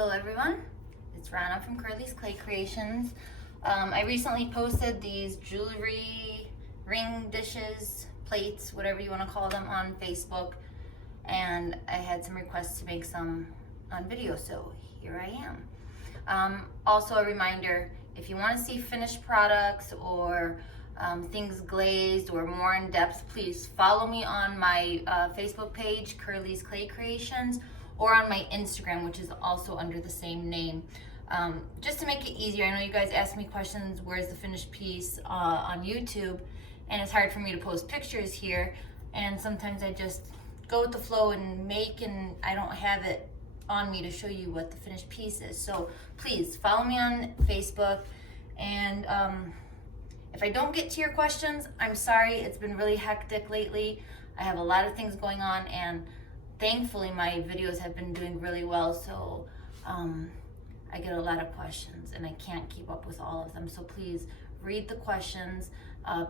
Hello everyone, it's Rana from Curly's Clay Creations. I recently posted these jewelry, ring dishes, plates, whatever you want to call them, on Facebook, and I had some requests to make some on video, so here I am. Also a reminder, if you want to see finished products or things glazed or more in depth, please follow me on my Facebook page, Curly's Clay Creations, or on my Instagram, which is also under the same name. Just to make it easier, I know you guys ask me questions, where's the finished piece on YouTube, and it's hard for me to post pictures here, and sometimes I just go with the flow and make, and I don't have it on me to show you what the finished piece is. So please follow me on Facebook, and if I don't get to your questions, I'm sorry. It's been really hectic lately. I have a lot of things going on, and thankfully my videos have been doing really well, so I get a lot of questions and I can't keep up with all of them. So please read the questions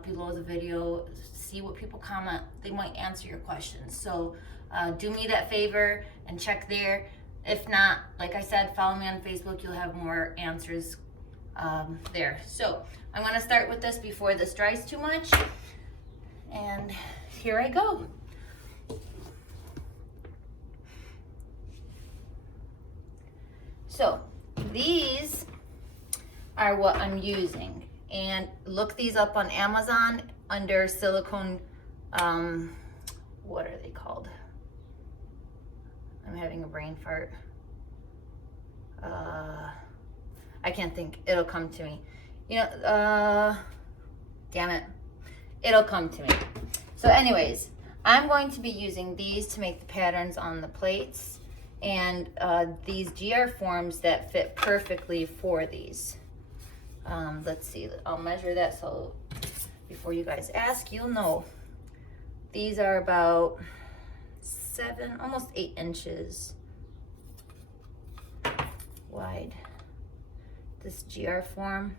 below the video, see what people comment. They might answer your questions. So do me that favor and check there. If not, like I said, follow me on Facebook. You'll have more answers there. So I'm gonna start with this before this dries too much. And here I go. So these are what I'm using, and look these up on Amazon under silicone, what are they called? I'm having a brain fart. I can't think, it'll come to me. You know, damn it, it'll come to me. So anyways, I'm going to be using these to make the patterns on the plates, and these GR forms that fit perfectly for these. Let's see, I'll measure that so before you guys ask, you'll know. These are about 7, almost 8 inches wide. This GR form,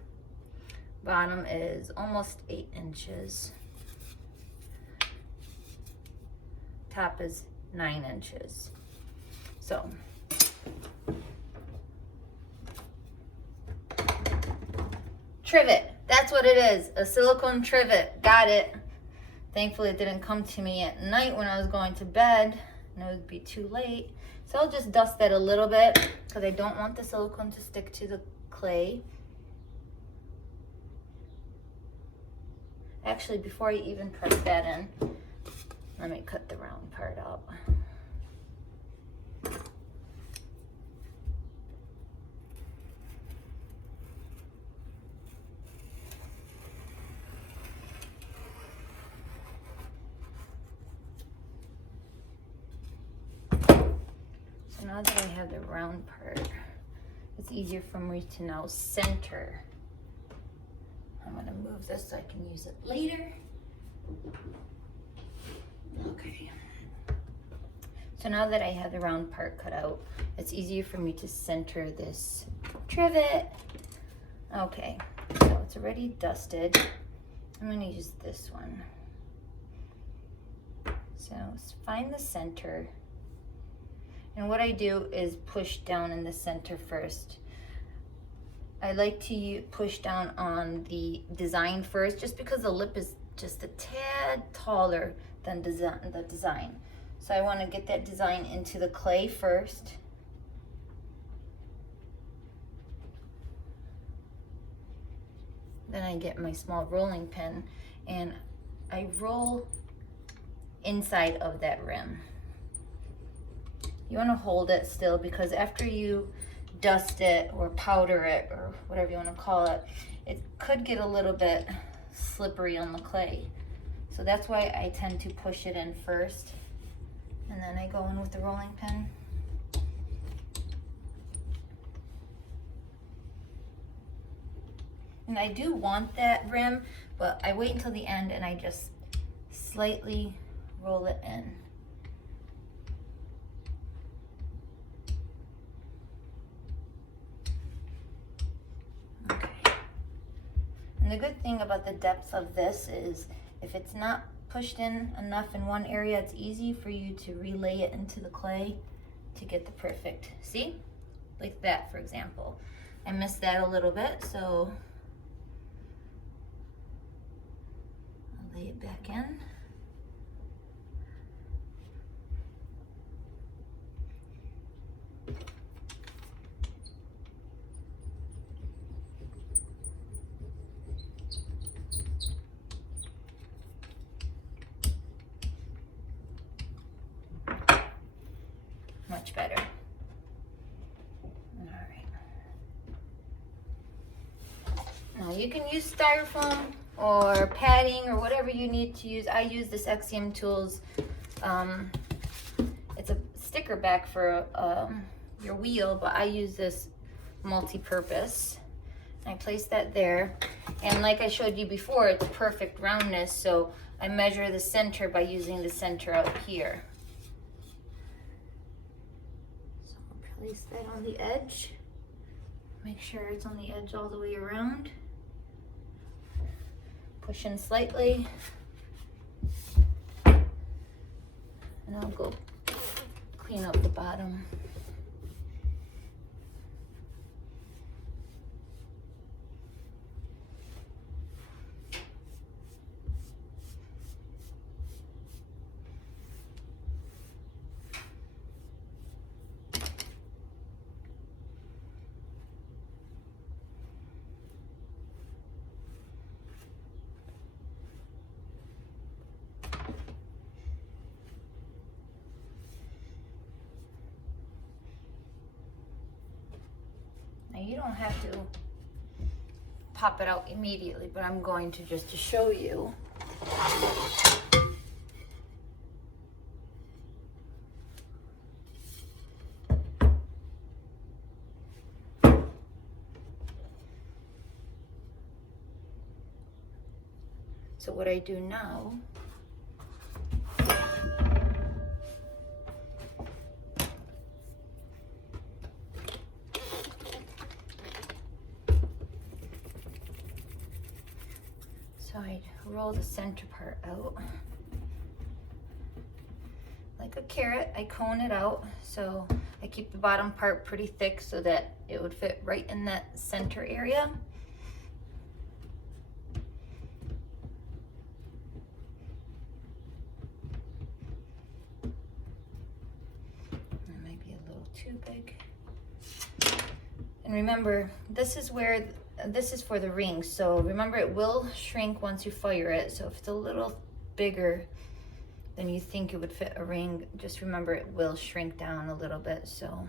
bottom is almost 8 inches. Top is 9 inches. So, trivet, that's what it is, a silicone trivet, got it. Thankfully it didn't come to me at night when I was going to bed, and it would be too late. So I'll just dust that a little bit, because I don't want the silicone to stick to the clay. Actually, before I even press that in, let me cut the round part out. So now that I have the round part, it's easier for me to now center. I'm gonna move this so I can use it later. Okay. So now that I have the round part cut out, it's easier for me to center this trivet. Okay, so it's already dusted. I'm gonna use this one. So find the center. And what I do is push down in the center first. I like to push down on the design first, just because the lip is just a tad taller than the design. So I want to get that design into the clay first. Then I get my small rolling pin and I roll inside of that rim. You want to hold it still, because after you dust it or powder it or whatever you want to call it, it could get a little bit slippery on the clay. So that's why I tend to push it in first, and then I go in with the rolling pin. And I do want that rim, but I wait until the end and I just slightly roll it in. The good thing about the depth of this is if it's not pushed in enough in one area, it's easy for you to relay it into the clay to get the perfect, see? like that, for example. I missed that a little bit, so I'll lay it back in. Much better. All right. Now you can use styrofoam or padding or whatever you need to use. I use this XCM Tools. It's a sticker back for your wheel, but I use this multi-purpose. I place that there, and like I showed you before, it's perfect roundness, so I measure the center by using the center out here. So I'll place that on the edge. Make sure it's on the edge all the way around. Push in slightly. And I'll go clean up the bottom. Now you don't have to pop it out immediately, but I'm going to just to show you. So what I do now, so I roll the center part out. Like a carrot, I cone it out, so I keep the bottom part pretty thick so that it would fit right in that center area. That might be a little too big. And remember, this is for the ring, so remember it will shrink once you fire it, so if it's a little bigger than you think it would fit a ring, just remember it will shrink down a little bit, so.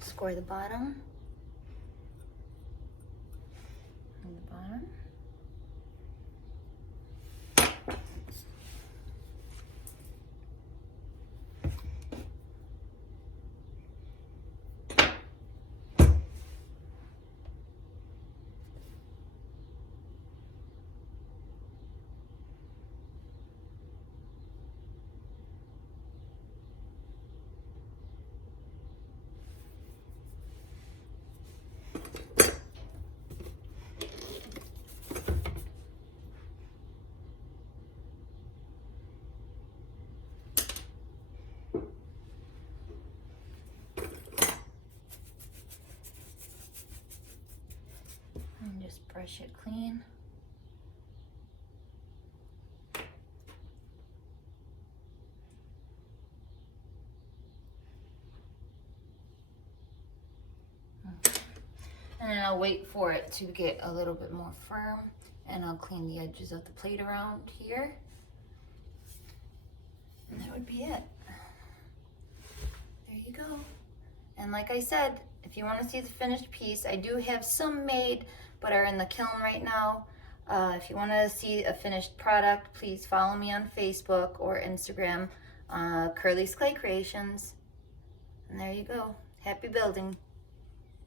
Score the bottom and the bottom. And just brush it clean. And then I'll wait for it to get a little bit more firm, and I'll clean the edges of the plate around here. And that would be it. There you go. And like I said, if you want to see the finished piece, I do have some made, but are in the kiln right now. If you want to see a finished product, please follow me on Facebook or Instagram, Curly's Clay Creations. And there you go. Happy building.